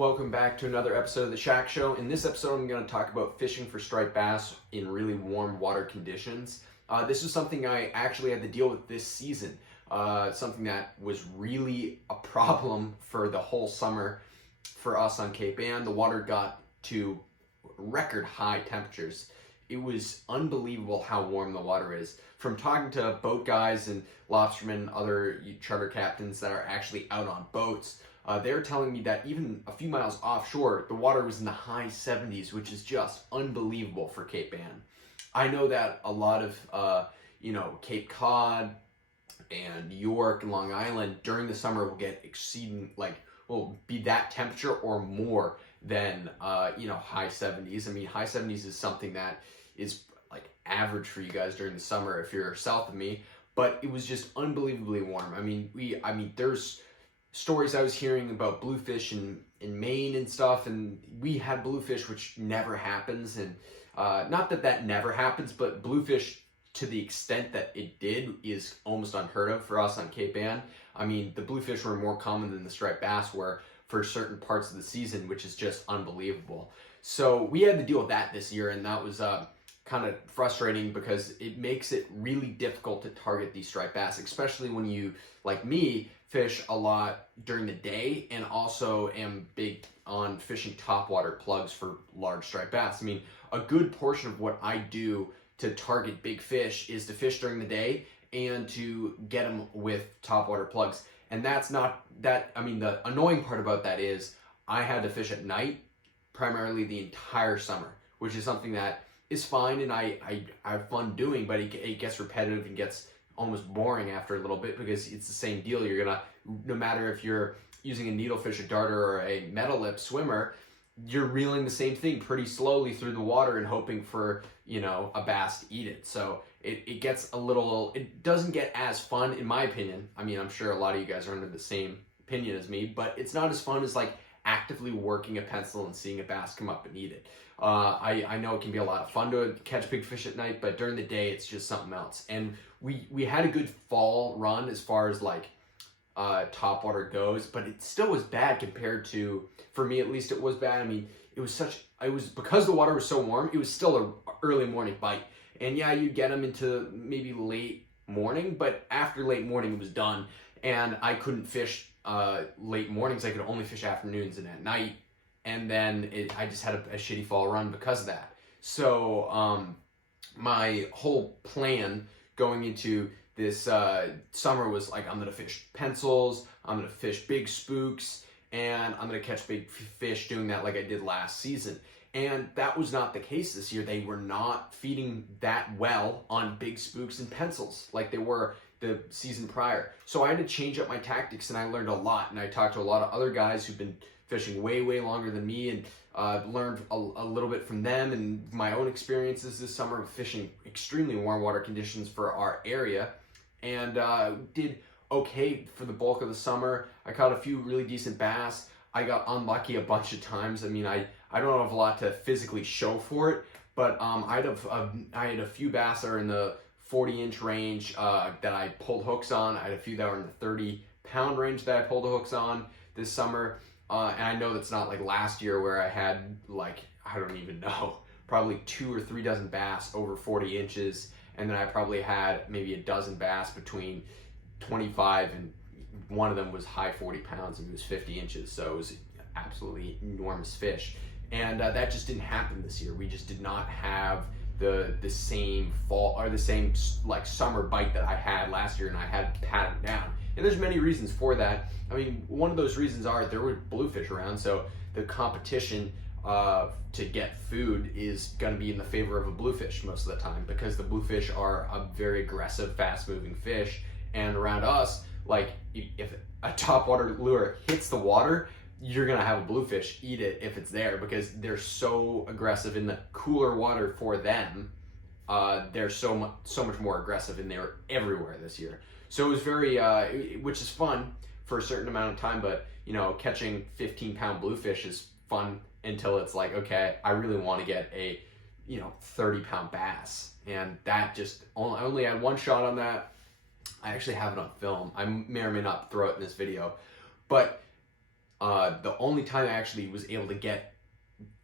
Welcome back to another episode of the Shack Show. In this episode, I'm going to talk about fishing for striped bass in really warm water conditions. This is something I actually had to deal with this season. Something that was really a problem for the whole summer for us on Cape Ann. The water got to record high temperatures. It was unbelievable how warm the water is. From talking to boat guys and lobstermen, other charter captains that are actually out on boats, they're telling me that even a few miles offshore, the water was in the high 70s, which is just unbelievable for Cape Ann. I know that a lot of, Cape Cod and New York and Long Island during the summer will get will be that temperature or more than, high 70s. I mean, high 70s is something that is like average for you guys during the summer if you're south of me, but it was just unbelievably warm. There's stories I was hearing about bluefish in Maine and stuff, and we had bluefish, which never happens, and not that never happens, but bluefish to the extent that it did is almost unheard of for us on Cape Ann. I mean, the bluefish were more common than the striped bass were for certain parts of the season, which is just unbelievable. So we had to deal with that this year, and that was kind of frustrating because it makes it really difficult to target these striped bass, especially when you, like me, fish a lot during the day and also am big on fishing topwater plugs for large striped bass. I mean, a good portion of what I do to target big fish is to fish during the day and to get them with topwater plugs. And that's not that, I mean, the annoying part about that is I had to fish at night primarily the entire summer, which is something that is fine and I have fun doing, but it gets repetitive and gets almost boring after a little bit because it's the same deal. You're gonna, no matter if you're using a needlefish, a darter, or a metal lip swimmer, you're reeling the same thing pretty slowly through the water and hoping for, a bass to eat it. So it gets it doesn't get as fun in my opinion. I mean, I'm sure a lot of you guys are under the same opinion as me, but it's not as fun as like actively working a pencil and seeing a bass come up and eat it. I know it can be a lot of fun to catch big fish at night, but during the day it's just something else. And we had a good fall run as far as topwater goes, but it still was bad compared to, for me at least, it was bad. I mean, it was because the water was so warm, it was still an early morning bite. And yeah, you'd get them into maybe late morning, but after late morning it was done. And I couldn't fish late mornings. I could only fish afternoons and at night. And then I just had a shitty fall run because of that. So my whole plan going into this summer was like, I'm gonna fish pencils, I'm gonna fish big spooks, and I'm gonna catch big fish doing that like I did last season. And that was not the case this year. They were not feeding that well on big spooks and pencils like they were the season prior. So I had to change up my tactics, and I learned a lot. And I talked to a lot of other guys who've been fishing way, way longer than me, and learned a little bit from them and my own experiences this summer of fishing extremely warm water conditions for our area. And did okay for the bulk of the summer. I caught a few really decent bass. I got unlucky a bunch of times. I mean, I don't have a lot to physically show for it, but I had a few bass that are in the 40-inch range that I pulled hooks on. I had a few that were in the 30-pound range that I pulled hooks on this summer. And I know that's not like last year where I had I don't even know, probably 2 or 3 dozen bass over 40 inches. And then I probably had maybe a dozen bass between 25 and one of them was high 40 pounds and it was 50 inches. So it was absolutely enormous fish. And that just didn't happen this year. We just did not have the same fall or the same summer bite that I had last year, and I had to pat it down. And there's many reasons for that. I mean, one of those reasons are there were bluefish around, so the competition to get food is going to be in the favor of a bluefish most of the time, because the bluefish are a very aggressive, fast-moving fish. And around us, if a topwater lure hits the water, you're going to have a bluefish eat it if it's there, because they're so aggressive in the cooler water for them. They're so much more aggressive, and they were everywhere this year. So it was very, which is fun for a certain amount of time, but catching 15-pound bluefish is fun until it's like, okay, I really want to get a 30-pound bass, and that just I only had one shot on that. I actually have it on film. I may or may not throw it in this video, but The only time I actually was able to get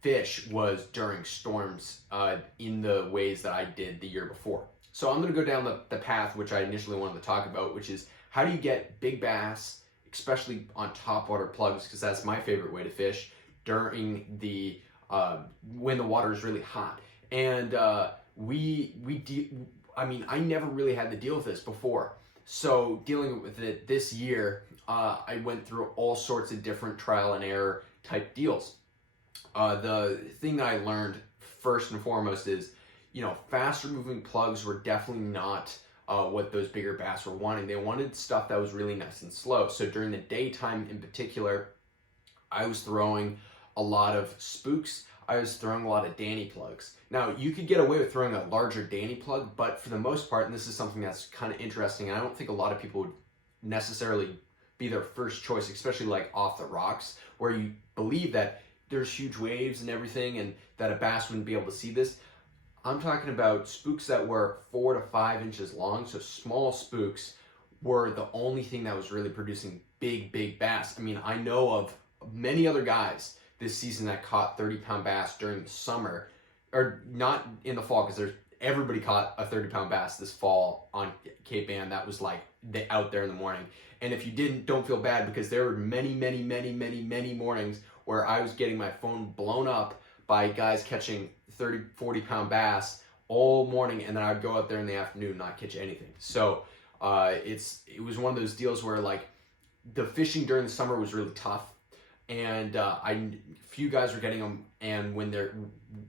fish was during storms in the ways that I did the year before. So I'm going to go down the path which I initially wanted to talk about, which is how do you get big bass, especially on topwater plugs, because that's my favorite way to fish during the when the water is really hot. And I mean, I never really had to deal with this before. So dealing with it this year, I went through all sorts of different trial and error type deals. The thing that I learned first and foremost is, faster moving plugs were definitely not what those bigger bass were wanting. They wanted stuff that was really nice and slow. So during the daytime in particular, I was throwing a lot of spooks. I was throwing a lot of Danny plugs. Now, you could get away with throwing a larger Danny plug, but for the most part, and this is something that's kind of interesting, and I don't think a lot of people would necessarily be their first choice, especially like off the rocks, where you believe that there's huge waves and everything and that a bass wouldn't be able to see this. I'm talking about spooks that were 4 to 5 inches long, so small spooks were the only thing that was really producing big bass. I mean, I know of many other guys this season that caught 30-pound bass during the summer, or not in the fall, because everybody caught a 30-pound bass this fall on Cape Ann. That was like out there in the morning. And if you didn't, don't feel bad, because there were many mornings where I was getting my phone blown up by guys catching 30, 40-pound bass all morning, and then I'd go out there in the afternoon and not catch anything. So it was one of those deals where like the fishing during the summer was really tough, and few guys were getting them, and when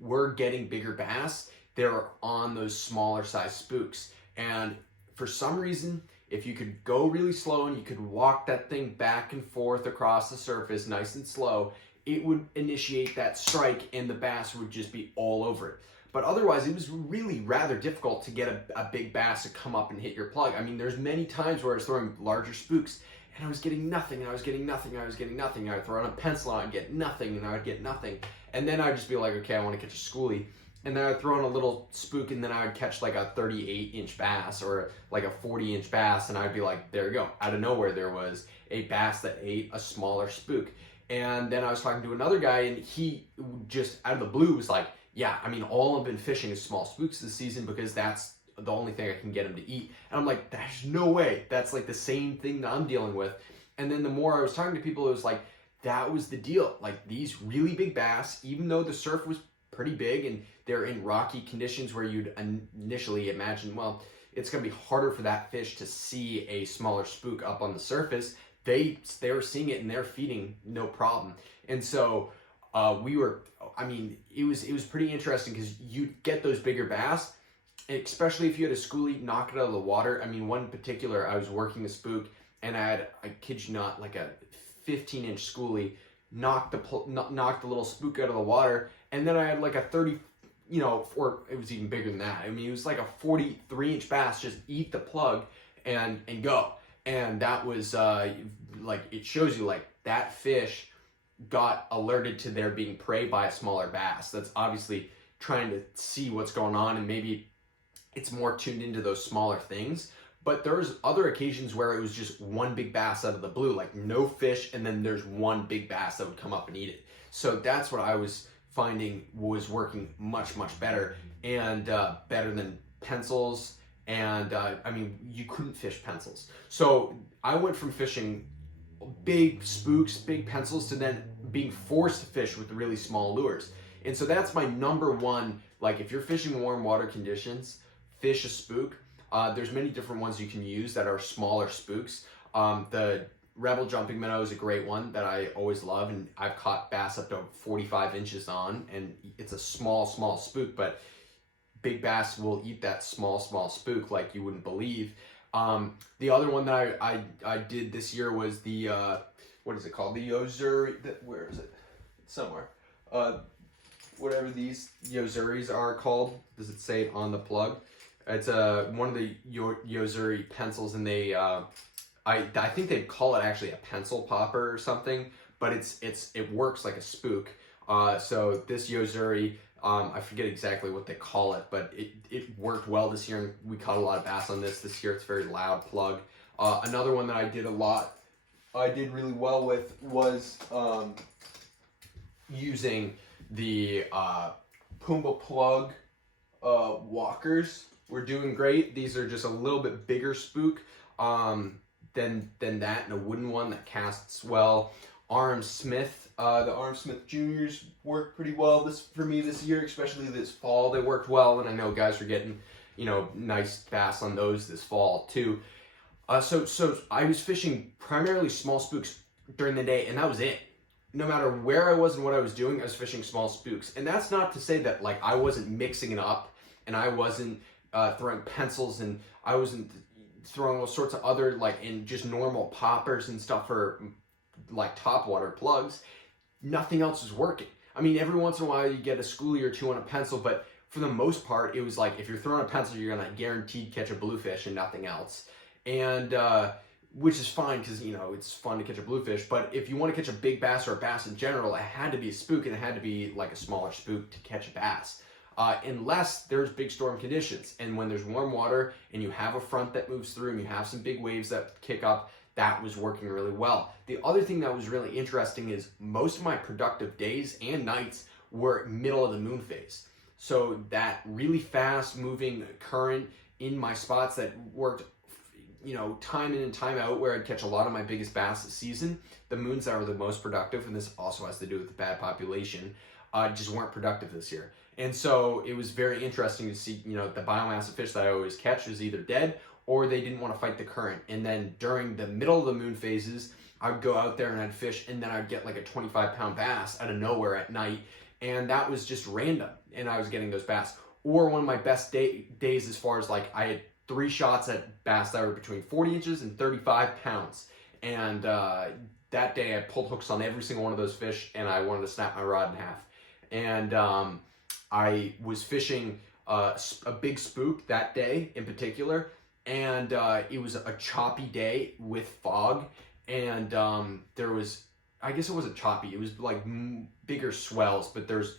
we're getting bigger bass, they're on those smaller size spooks. And for some reason, if you could go really slow and you could walk that thing back and forth across the surface nice and slow, it would initiate that strike and the bass would just be all over it. But otherwise, it was really rather difficult to get a big bass to come up and hit your plug. I mean, there's many times where I was throwing larger spooks and I was getting nothing, and I was getting nothing, and I was getting nothing. I'd throw on a pencil and I'd get nothing, and I would get nothing. And then I'd just be like, okay, I want to catch a schoolie. And then I'd throw in a little spook, and then I would catch like a 38-inch bass or like a 40-inch bass, and I'd be like, there you go. Out of nowhere, there was a bass that ate a smaller spook. And then I was talking to another guy, and he just out of the blue was like, yeah, I mean, all I've been fishing is small spooks this season because that's the only thing I can get him to eat. And I'm like, there's no way. That's like the same thing that I'm dealing with. And then the more I was talking to people, it was like, that was the deal. Like these really big bass, even though the surf was pretty big and they're in rocky conditions where you'd initially imagine, well, it's going to be harder for that fish to see a smaller spook up on the surface. They're seeing it and they're feeding no problem. And so it was pretty interesting because you'd get those bigger bass, especially if you had a schoolie knock it out of the water. I mean, one in particular, I was working a spook and I kid you not, like a 15-inch schoolie knocked the little spook out of the water, and then I had like a 30, or it was even bigger than that. I mean, it was like a 43-inch bass just eat the plug and go. And that was like, it shows you like that fish got alerted to there being prey by a smaller bass. That's obviously trying to see what's going on, and maybe it's more tuned into those smaller things. But there's other occasions where it was just one big bass out of the blue, like no fish, and then there's one big bass that would come up and eat it. So that's what I was finding was working much better, and better than pencils. And I mean, you couldn't fish pencils. So I went from fishing big spooks, big pencils, to then being forced to fish with really small lures. And so that's my number one, like if you're fishing warm water conditions, fish a spook. There's many different ones you can use that are smaller spooks. The Rebel Jumping Minnow is a great one that I always love, and I've caught bass up to 45 inches on, and it's a small spook, but big bass will eat that small spook like you wouldn't believe. The other one that I did this year was the, what is it called? The Yozuri, where is it? It's somewhere. Whatever these Yozuris are called. Does it say it on the plug? It's one of the Yozuri pencils, and they, I think they call it actually a pencil popper or something, but it works like a spook. So this Yozuri, I forget exactly what they call it, but it worked well this year, and we caught a lot of bass on this year. It's a very loud plug. Another one that I did a lot I did really well with was using the Pumbaa plug walkers. We're doing great. These are just a little bit bigger spook than that, and a wooden one that casts well. RM Smith, the RM Smith Juniors worked pretty well for me this year, especially this fall. They worked well, and I know guys are getting, nice bass on those this fall too. So I was fishing primarily small spooks during the day, and that was it. No matter where I was and what I was doing, I was fishing small spooks. And that's not to say that I wasn't mixing it up, and I wasn't throwing pencils, and I wasn't throwing all sorts of other in just normal poppers and stuff for topwater plugs. Nothing else was working. I mean, every once in a while you get a schoolie or two on a pencil, but for the most part, it was if you're throwing a pencil, you're gonna guaranteed catch a bluefish and nothing else. And which is fine because it's fun to catch a bluefish. But if you want to catch a big bass or a bass in general, it had to be a spook, and it had to be a smaller spook to catch a bass. Unless there's big storm conditions, and when there's warm water and you have a front that moves through and you have some big waves that kick up, that was working really well. The other thing that was really interesting is most of my productive days and nights were middle of the moon phase. So that really fast moving current in my spots that worked time in and time out, where I'd catch a lot of my biggest bass this season, the moons that were the most productive, and this also has to do with the bad population, just weren't productive this year. And so it was very interesting to see, the biomass of fish that I always catch was either dead or they didn't want to fight the current. And then during the middle of the moon phases, I'd go out there and I'd fish, and then I'd get a 25-pound bass out of nowhere at night, and that was just random, and I was getting those bass. Or one of my best days as far as I had 3 shots at bass that were between 40 inches and 35 pounds. And that day I pulled hooks on every single one of those fish, and I wanted to snap my rod in half. And I was fishing a big spook that day in particular, and it was a choppy day with fog, and there was, I guess it wasn't choppy, it was bigger swells, but there's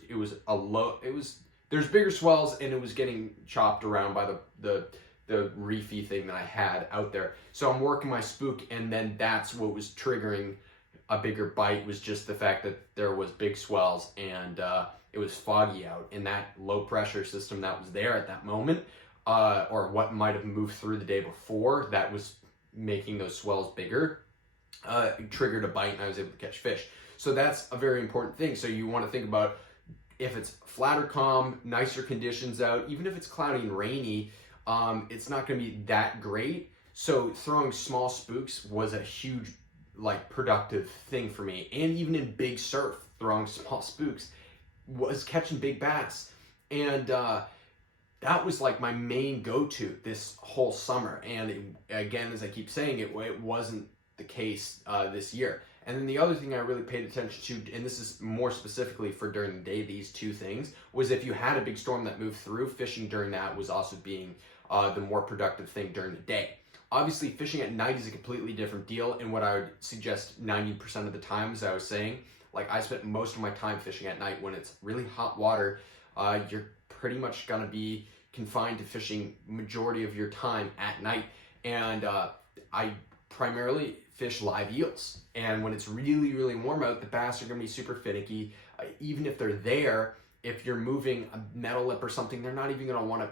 bigger swells, and it was getting chopped around by the reefy thing that I had out there. So I'm working my spook, and then that's what was triggering a bigger bite, was just the fact that there was big swells, and it was foggy out, and that low pressure system that was there at that moment, or what might have moved through the day before that was making those swells bigger, triggered a bite, and I was able to catch fish. So that's a very important thing. So you want to think about, if it's flat or calm, nicer conditions out, even if it's cloudy and rainy, it's not going to be that great. So throwing small spooks was a huge, productive thing for me. And even in big surf, throwing small spooks was catching big bass. And that was my main go-to this whole summer. And again, as I keep saying, it wasn't the case this year. And then the other thing I really paid attention to, and this is more specifically for during the day, these two things, was if you had a big storm that moved through, fishing during that was also being the more productive thing during the day. Obviously, fishing at night is a completely different deal, and what I would suggest 90% of the time, as I was saying, I spent most of my time fishing at night when it's really hot water. You're pretty much going to be confined to fishing majority of your time at night, and I primarily fish live eels. And when it's really, really warm out, the bass are going to be super finicky. Even if they're there, if you're moving a metal lip or something, they're not even going to want to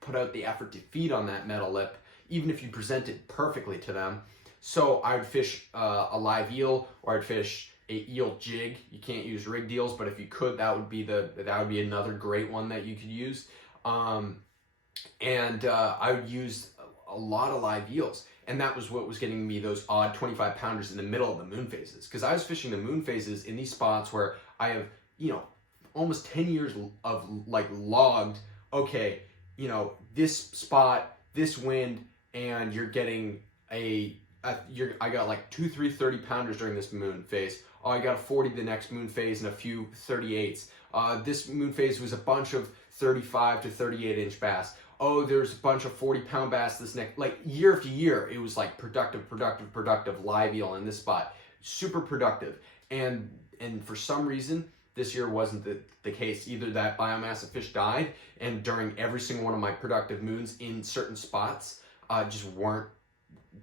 put out the effort to feed on that metal lip, even if you present it perfectly to them. So I'd fish a live eel, or I'd fish a eel jig. You can't use rigged eels, but if you could, that would be another great one that you could use. And I would use a lot of live eels. And that was what was getting me those odd 25 pounders in the middle of the moon phases. Because I was fishing the moon phases in these spots where I have, almost 10 years of logged, okay, this spot, this wind, and you're getting I got 2, 3 30 pounders during this moon phase. Oh, I got a 40 the next moon phase and a few 38s. This moon phase was a bunch of 35 to 38 inch bass. Oh, there's a bunch of 40-pound bass this next, year after year, it was productive live eel in this spot. Super productive. And for some reason, this year wasn't the case. Either that biomass of fish died, and during every single one of my productive moons in certain spots, just weren't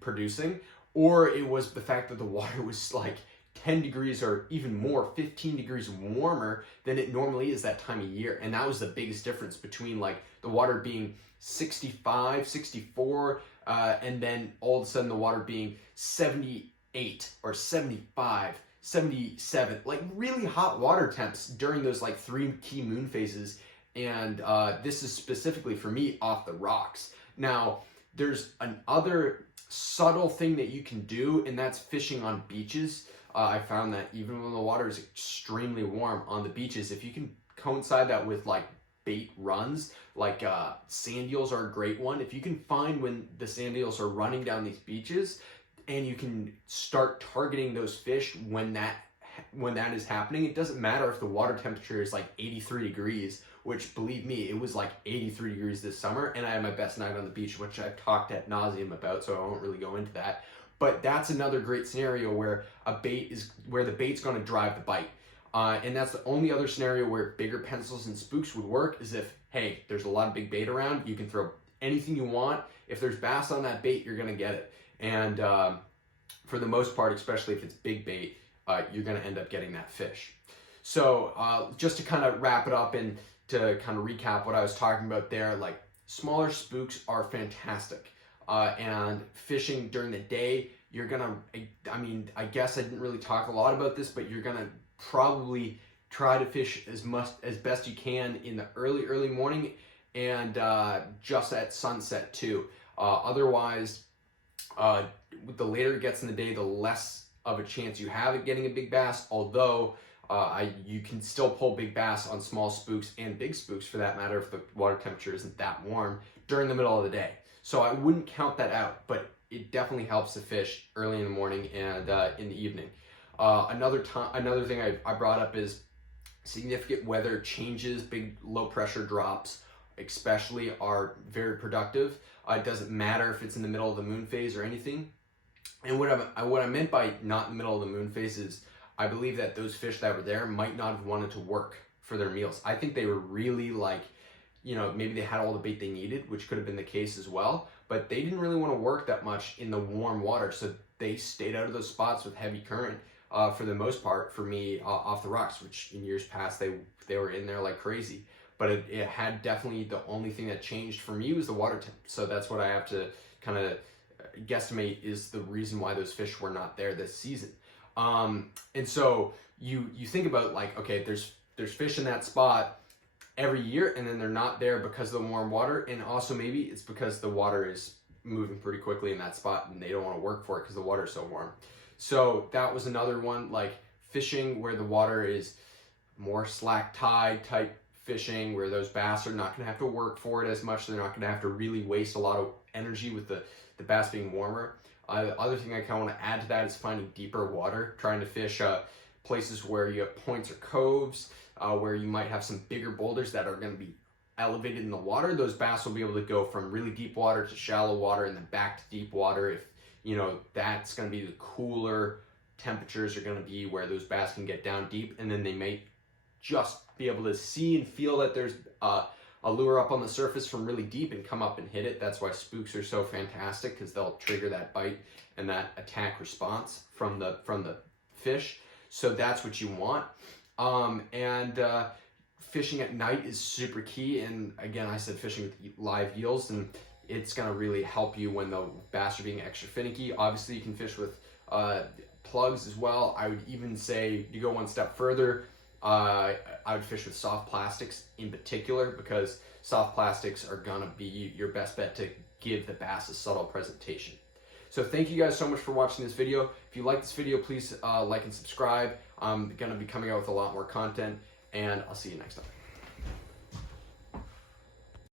producing, or it was the fact that the water was like 10 degrees or even more, 15 degrees warmer than it normally is that time of year. And that was the biggest difference between like the water being 65, 64, and then all of a sudden the water being 78 or 75, 77, like really hot water temps during those like 3 key moon phases. And this is specifically for me off the rocks. Now, there's another subtle thing that you can do, and that's fishing on beaches. I found that even when the water is extremely warm on the beaches, if you can coincide that with like bait runs, like sand eels are a great one. If you can find when the sand eels are running down these beaches, and you can start targeting those fish when that is happening, it doesn't matter if the water temperature is like 83 degrees, which believe me, it was like 83 degrees this summer, and I had my best night on the beach, which I've talked ad nauseum about, so I won't really go into that. But that's another great scenario where the bait's going to drive the bite. And that's the only other scenario where bigger pencils and spooks would work, is if, hey, there's a lot of big bait around, you can throw anything you want. If there's bass on that bait, you're going to get it. And for the most part, especially if it's big bait, you're going to end up getting that fish. So just to kind of wrap it up and to kind of recap what I was talking about there, like smaller spooks are fantastic. And fishing during the day, you're gonna, I guess I didn't really talk a lot about this, but you're gonna probably try to fish as best you can in the early morning and just at sunset too. Otherwise, the later it gets in the day, the less of a chance you have at getting a big bass, although you can still pull big bass on small spooks and big spooks for that matter if the water temperature isn't that warm during the middle of the day. So I wouldn't count that out, but it definitely helps to fish early in the morning and in the evening. Another thing I brought up is significant weather changes, big low pressure drops especially, are very productive. It doesn't matter if it's in the middle of the moon phase or anything. And what I meant by not in the middle of the moon phase is I believe that those fish that were there might not have wanted to work for their meals. I think they were really like, maybe they had all the bait they needed, which could have been the case as well, but they didn't really want to work that much in the warm water. So they stayed out of those spots with heavy current for the most part for me off the rocks, which in years past, they were in there like crazy. But it had definitely, the only thing that changed for me was the water temp. So that's what I have to kind of guesstimate is the reason why those fish were not there this season. And so you think about like, okay, there's fish in that spot every year, and then they're not there because of the warm water, and also maybe it's because the water is moving pretty quickly in that spot and they don't want to work for it because the water is so warm. So that was another one, like fishing where the water is more slack tide type fishing, where those bass are not going to have to work for it as much. They're not going to have to really waste a lot of energy with the bass being warmer. The other thing I kind of want to add to that is finding deeper water, trying to fish places where you have points or coves, where you might have some bigger boulders that are going to be elevated in the water. Those bass will be able to go from really deep water to shallow water and then back to deep water if, that's going to be the cooler temperatures are going to be where those bass can get down deep, and then they may just be able to see and feel that there's a lure up on the surface from really deep and come up and hit it. That's why spooks are so fantastic, because they'll trigger that bite and that attack response from the fish. So that's what you want. Fishing at night is super key. And again, I said fishing with live eels, and it's going to really help you when the bass are being extra finicky. Obviously, you can fish with plugs as well. I would even say to go one step further, I would fish with soft plastics in particular, because soft plastics are going to be your best bet to give the bass a subtle presentation. So thank you guys so much for watching this video. If you like this video, please like and subscribe. I'm going to be coming out with a lot more content, and I'll see you next time.